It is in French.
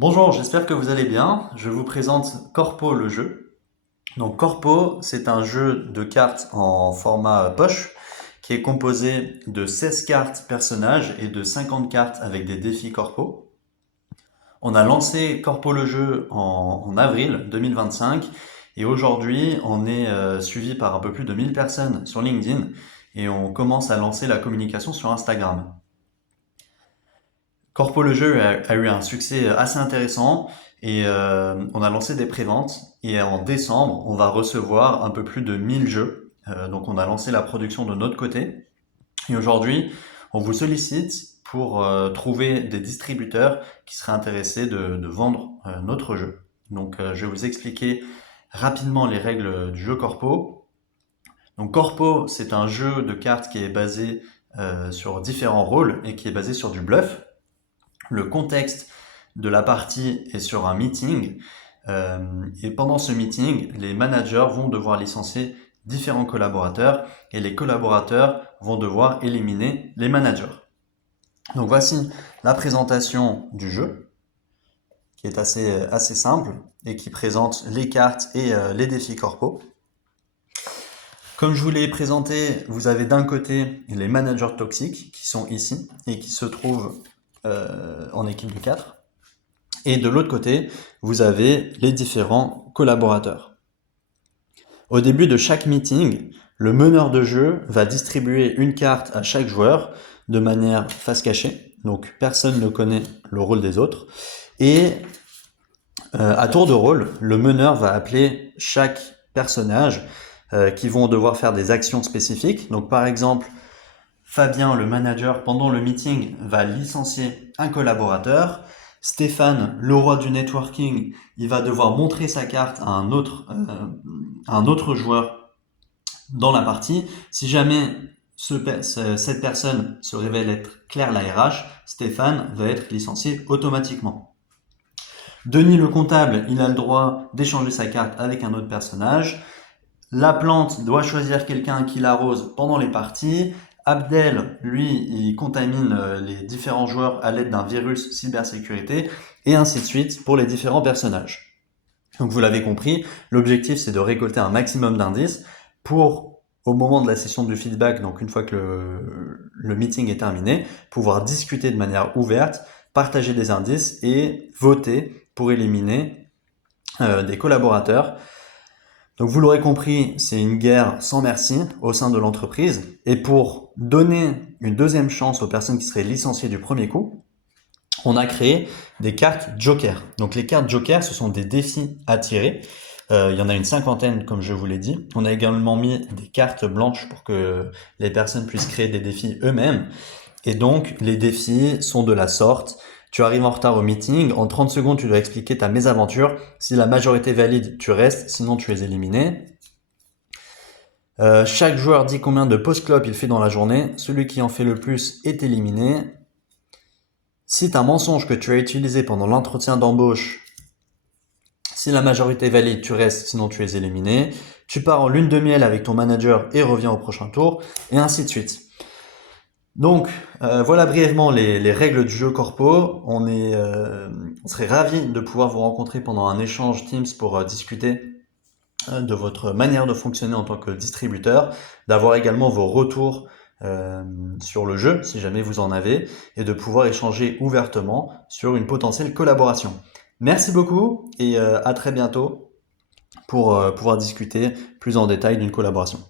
Bonjour, j'espère que vous allez bien. Je vous présente Corpo le jeu. Donc Corpo, c'est un jeu de cartes en format poche qui est composé de 16 cartes personnages et de 50 cartes avec des défis Corpo. On a lancé Corpo le jeu en avril 2025 et aujourd'hui on est suivi par un peu plus de 1000 personnes sur LinkedIn et on commence à lancer la communication sur Instagram. Corpo le jeu a eu un succès assez intéressant et on a lancé des préventes et en décembre on va recevoir un peu plus de 1000 jeux. Donc on a lancé la production de notre côté et aujourd'hui on vous sollicite pour trouver des distributeurs qui seraient intéressés de vendre notre jeu. Donc je vais vous expliquer rapidement les règles du jeu Corpo. Donc Corpo, c'est un jeu de cartes qui est basé sur différents rôles et qui est basé sur du bluff. Le contexte de la partie est sur un meeting et pendant ce meeting, les managers vont devoir licencier différents collaborateurs et les collaborateurs vont devoir éliminer les managers. Donc voici la présentation du jeu qui est assez simple et qui présente les cartes et les défis corpo. Comme je vous l'ai présenté, vous avez d'un côté les managers toxiques qui sont ici et qui se trouvent en équipe de 4. Et de l'autre côté, vous avez les différents collaborateurs. Au début de chaque meeting, le meneur de jeu va distribuer une carte à chaque joueur de manière face cachée. Donc personne ne connaît le rôle des autres. Et à tour de rôle, le meneur va appeler chaque personnage qui vont devoir faire des actions spécifiques. Donc par exemple, Fabien, le manager, pendant le meeting, va licencier un collaborateur. Stéphane, le roi du networking, il va devoir montrer sa carte à un autre joueur dans la partie. Si jamais cette personne se révèle être Claire la RH, Stéphane va être licencié automatiquement. Denis le comptable, il a le droit d'échanger sa carte avec un autre personnage. La plante doit choisir quelqu'un qui l'arrose pendant les parties. Abdel, lui, il contamine les différents joueurs à l'aide d'un virus cybersécurité, et ainsi de suite pour les différents personnages. Donc vous l'avez compris, l'objectif c'est de récolter un maximum d'indices pour, au moment de la session du feedback, donc une fois que le meeting est terminé, pouvoir discuter de manière ouverte, partager des indices et voter pour éliminer des collaborateurs. Donc vous l'aurez compris, c'est une guerre sans merci au sein de l'entreprise. Et pour donner une deuxième chance aux personnes qui seraient licenciées du premier coup, on a créé des cartes Joker. Donc les cartes Joker, ce sont des défis à tirer. Il y en a une cinquantaine, comme je vous l'ai dit. On a également mis des cartes blanches pour que les personnes puissent créer des défis eux-mêmes. Et donc, les défis sont de la sorte. Tu arrives en retard au meeting, en 30 secondes, tu dois expliquer ta mésaventure. Si la majorité valide, tu restes, sinon tu es éliminé. Chaque joueur dit combien de post-clopes il fait dans la journée. Celui qui en fait le plus est éliminé. Cite un mensonge que tu as utilisé pendant l'entretien d'embauche. Si la majorité valide, tu restes, sinon tu es éliminé. Tu pars en lune de miel avec ton manager et reviens au prochain tour, et ainsi de suite. Donc, voilà brièvement les règles du jeu Corpo. On serait ravis de pouvoir vous rencontrer pendant un échange Teams pour discuter de votre manière de fonctionner en tant que distributeur, d'avoir également vos retours sur le jeu, si jamais vous en avez, et de pouvoir échanger ouvertement sur une potentielle collaboration. Merci beaucoup et à très bientôt pour pouvoir discuter plus en détail d'une collaboration.